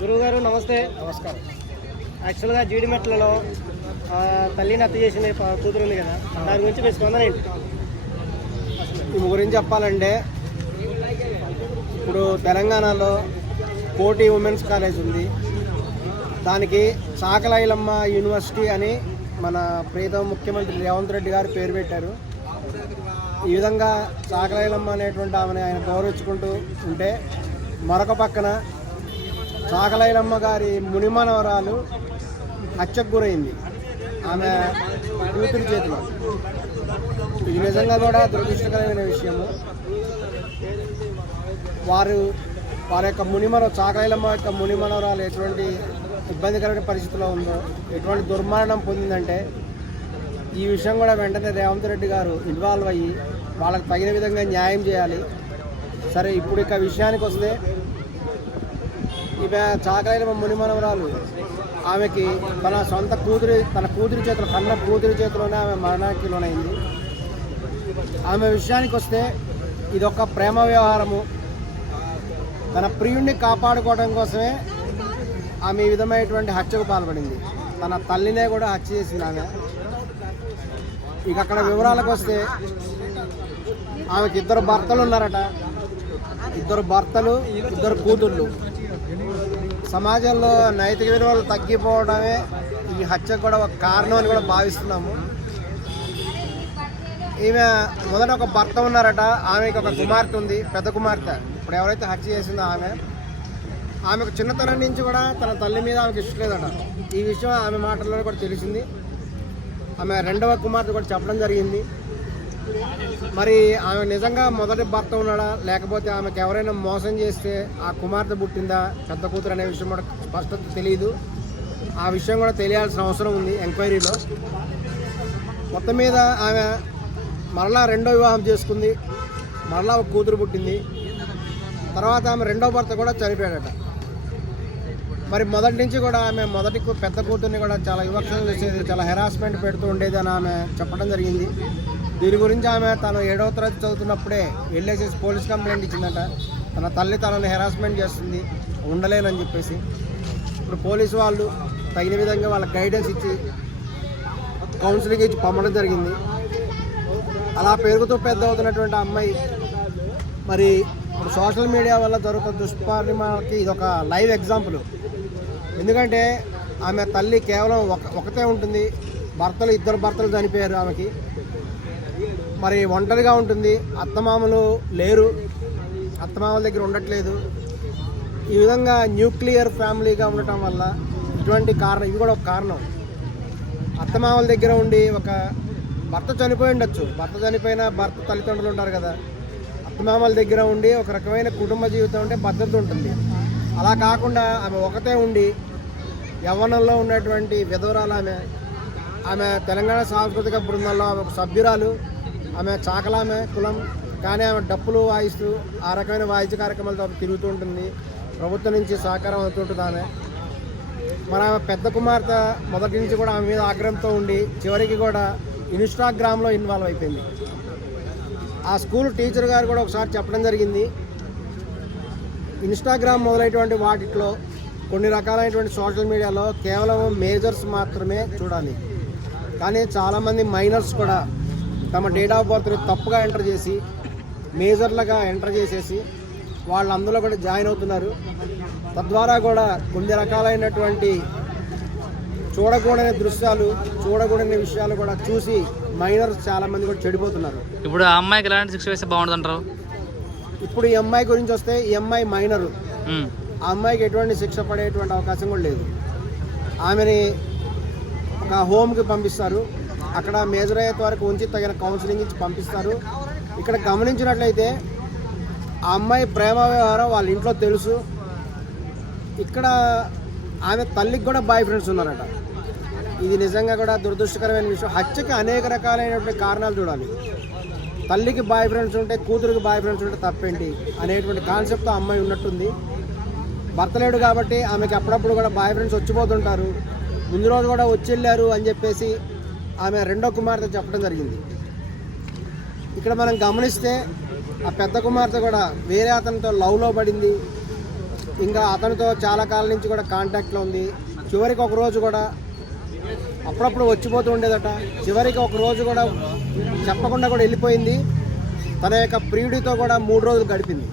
గురువు గారు నమస్తే. నమస్కారం. యాక్చువల్గా జీడిమెట్లలో తల్లిని హత్య చేసిన కూతురు ఉంది కదా దాని గురించి మీ స్పందన ఏంటి? ఈ గురించి చెప్పాలంటే ఇప్పుడు తెలంగాణలో కోటి ఉమెన్స్ కాలేజ్ ఉంది. దానికి చాకలైలమ్మ యూనివర్సిటీ అని మన ప్రీతం ముఖ్యమంత్రి రేవంత్ రెడ్డి గారు పేరు పెట్టారు. ఈ విధంగా చాకలైలమ్మ అనేటువంటి ఆమెను ఆయన గౌరవించుకుంటూ ఉంటే మరొక పక్కన చాకలైలమ్మ గారి మునిమనవరాలు హత్యకు గురైంది. ఆమె కూతురి చేతిలో. ఇది నిజంగా కూడా దురదృష్టకరమైన విషయము. వారు వారి యొక్క మునిమన చాకలైలమ్మ యొక్క మునిమనవరాలు ఎటువంటి ఇబ్బందికరమైన పరిస్థితిలో ఉందో ఎటువంటి దుర్మరణం పొందిందంటే ఈ విషయం కూడా వెంటనే రేవంత్ రెడ్డి గారు ఇన్వాల్వ్ అయ్యి వాళ్ళకి తగిన విధంగా న్యాయం చేయాలి. సరే ఇప్పుడు ఇక విషయానికి వస్తే ఈమె చాకలైలమ్మ మునిమనవరాలు ఆమెకి తన సొంత కూతురి తన కూతురి చేతిలో కన్న కూతురి చేతిలోనే ఆమె మరణానికి లోనైంది. ఆమె విషయానికి వస్తే ఇదొక ప్రేమ వ్యవహారము. తన ప్రియుణ్ణి కాపాడుకోవడం కోసమే ఆమె ఈ విధమైనటువంటి హత్యకు పాల్పడింది. తన తల్లినే కూడా హత్య చేసింది ఆమె. ఇక అక్కడ వివరాలకు వస్తే ఆమెకి ఇద్దరు భర్తలు ఉన్నారట. ఇద్దరు భర్తలు ఇద్దరు కూతుళ్ళు. సమాజంలో నైతిక విలువలు తగ్గిపోవడమే ఈ హత్యకు కూడా ఒక కారణం అని కూడా భావిస్తున్నాము. ఈమె మొదట ఒక భర్త ఉన్నారట ఆమెకి ఒక కుమార్తె ఉంది పెద్ద కుమార్తె. ఇప్పుడు ఎవరైతే హత్య చేసిందో ఆమె ఆమెకు చిన్నతనం నుంచి కూడా తన తల్లి మీద ఆమెకు ఇష్టం లేదట. ఈ విషయం ఆమె మాటల్లో కూడా తెలిసింది. ఆమె రెండవ కుమార్తె కూడా చెప్పడం జరిగింది. మరి ఆమె నిజంగా మొదటి భర్త ఉన్నాడా? లేకపోతే ఆమెకు ఎవరైనా మోసం చేస్తే ఆ కుమార్తె పుట్టిందా? పెద్ద కూతురు అనే విషయం కూడా స్పష్టత తెలియదు ఆ విషయం కూడా తెలియాల్సిన అవసరం ఉంది ఎంక్వైరీలో. మొత్తం మీద ఆమె మరలా రెండో వివాహం చేసుకుంది. మరలా ఒక కూతురు పుట్టింది. తర్వాత ఆమె రెండో భర్త కూడా చనిపోయాడట. మరి మొదటి నుంచి కూడా ఆమె మొదటి పెద్ద కూతుర్ని కూడా చాలా వివక్షలు చేసేది చాలా హెరాస్మెంట్ పెడుతూ ఉండేది అని ఆమె చెప్పడం జరిగింది. దీని గురించి ఆమె తను ఏడవ తరగతి చదువుతున్నప్పుడే వెళ్ళేసేసి పోలీస్ కంప్లైంట్ ఇచ్చిందట. తన తల్లి తనని హెరాస్మెంట్ చేస్తుంది. ఉండలేనని చెప్పేసి. ఇప్పుడు పోలీసు వాళ్ళు తగిన విధంగా వాళ్ళ గైడెన్స్ ఇచ్చి కౌన్సిలింగ్ ఇచ్చి పంపడం జరిగింది. అలా పెరుగుతూ పెద్ద అవుతున్నటువంటి అమ్మాయి మరి ఇప్పుడు సోషల్ మీడియా వల్ల జరుగుతున్న దుష్పరిణామాలకి ఇది ఒక లైవ్ ఎగ్జాంపుల్ ఎందుకంటే ఆమె తల్లి కేవలం ఒక ఒకతే ఉంటుంది. భర్తలు ఇద్దరు భర్తలు చనిపోయారు ఆమెకి. మరి ఒంటరిగా ఉంటుంది. అత్తమామలు లేరు. అత్తమామల దగ్గర ఉండట్లేదు. ఈ విధంగా న్యూక్లియర్ ఫ్యామిలీగా ఉండటం వల్ల ఇటువంటి కారణం ఇది కూడా ఒక కారణం. అత్తమామల దగ్గర ఉండి ఒక భర్త చనిపోయి ఉండొచ్చు. భర్త చనిపోయిన భర్త తల్లిదండ్రులు ఉంటారు కదా. అత్తమామల దగ్గర ఉండి ఒక రకమైన కుటుంబ జీవితం అంటే భద్రత ఉంటుంది. అలా కాకుండా ఆమె ఒకతే ఉండి యవ్వనంలో ఉన్నటువంటి విధవరాలు ఆమె ఆమె తెలంగాణ సాంస్కృతిక బృందంలో ఆమె ఒక సభ్యురాలు. ఆమె చాకలామె కులం కానీ ఆమె డప్పులు వాయిస్తూ ఆ రకమైన వాయిద్య కార్యక్రమాలతో తిరుగుతూ ఉంటుంది. ప్రభుత్వం నుంచి సహకారం అవుతుంటుంది ఆమె. మరి ఆమె పెద్ద కుమార్తె మొదటి నుంచి కూడా ఆమె మీద ఆగ్రహంతో ఉండి చివరికి కూడా ఇన్స్టాగ్రామ్లో ఇన్వాల్వ్ అయిపోయింది. ఆ స్కూల్ టీచర్ గారు కూడా ఒకసారి చెప్పడం జరిగింది. ఇన్స్టాగ్రామ్ మొదలైనటువంటి వాటిలో కొన్ని రకాలైనటువంటి సోషల్ మీడియాలో కేవలం మేజర్స్ మాత్రమే చూడాలి. కానీ చాలామంది మైనర్స్ కూడా తమ డేట్ ఆఫ్ బర్త్ని తప్పుగా ఎంటర్ చేసి మేజర్లుగా ఎంటర్ చేసేసి వాళ్ళు అందులో కూడా జాయిన్ అవుతున్నారు. తద్వారా కూడా కొన్ని రకాలైనటువంటి చూడకూడని దృశ్యాలు చూడకూడని విషయాలు కూడా చూసి మైనర్స్ చాలామంది కూడా చెడిపోతున్నారు. ఇప్పుడు ఆ అమ్మాయికి ఎలాంటి శిక్ష వేస్తే బాగుంటుంది అంటారు ఇప్పుడు ఈ అమ్మాయి గురించి వస్తే ఈ అమ్మాయి మైనరు ఆ అమ్మాయికి ఎటువంటి శిక్ష పడేటువంటి అవకాశం కూడా లేదు. ఆమెని ఒక హోమ్కి పంపిస్తారు. అక్కడ మేజర్ అయ్యేంత వరకు ఉంచి తగిన కౌన్సిలింగ్ ఇచ్చి పంపిస్తారు. ఇక్కడ గమనించినట్లయితే ఆ అమ్మాయి ప్రేమ వ్యవహారం వాళ్ళ ఇంట్లో తెలుసు. ఇక్కడ ఆమె తల్లికి కూడా బాయ్ ఫ్రెండ్స్ ఉన్నారట. ఇది నిజంగా కూడా దురదృష్టకరమైన విషయం. హత్యకి అనేక రకాలైనటువంటి కారణాలు చూడాలి. తల్లికి బాయ్ ఫ్రెండ్స్ ఉంటే కూతురికి బాయ్ ఫ్రెండ్స్ ఉంటే తప్పేంటి అనేటువంటి కాన్సెప్ట్తో అమ్మాయి ఉన్నట్టుంది. భర్త లేడు కాబట్టి ఆమెకి అప్పుడప్పుడు కూడా బాయ్ ఫ్రెండ్స్ వచ్చిపోతుంటారు. ముందు రోజు కూడా వచ్చి వెళ్ళారు అని చెప్పేసి ఆమె రెండో కుమార్తె చెప్పడం జరిగింది. ఇక్కడ మనం గమనిస్తే ఆ పెద్ద కుమార్తె కూడా వేరే అతనితో లవ్లో పడింది. ఇంకా అతనితో చాలా కాలం నుంచి కూడా కాంటాక్ట్లో ఉంది. చివరికి ఒక రోజు కూడా అప్పుడప్పుడు వచ్చిపోతూ ఉండేదట. చివరికి ఒక రోజు కూడా చెప్పకుండా కూడా వెళ్ళిపోయింది. తన యొక్క ప్రియుడితో కూడా మూడు రోజులు గడిపింది.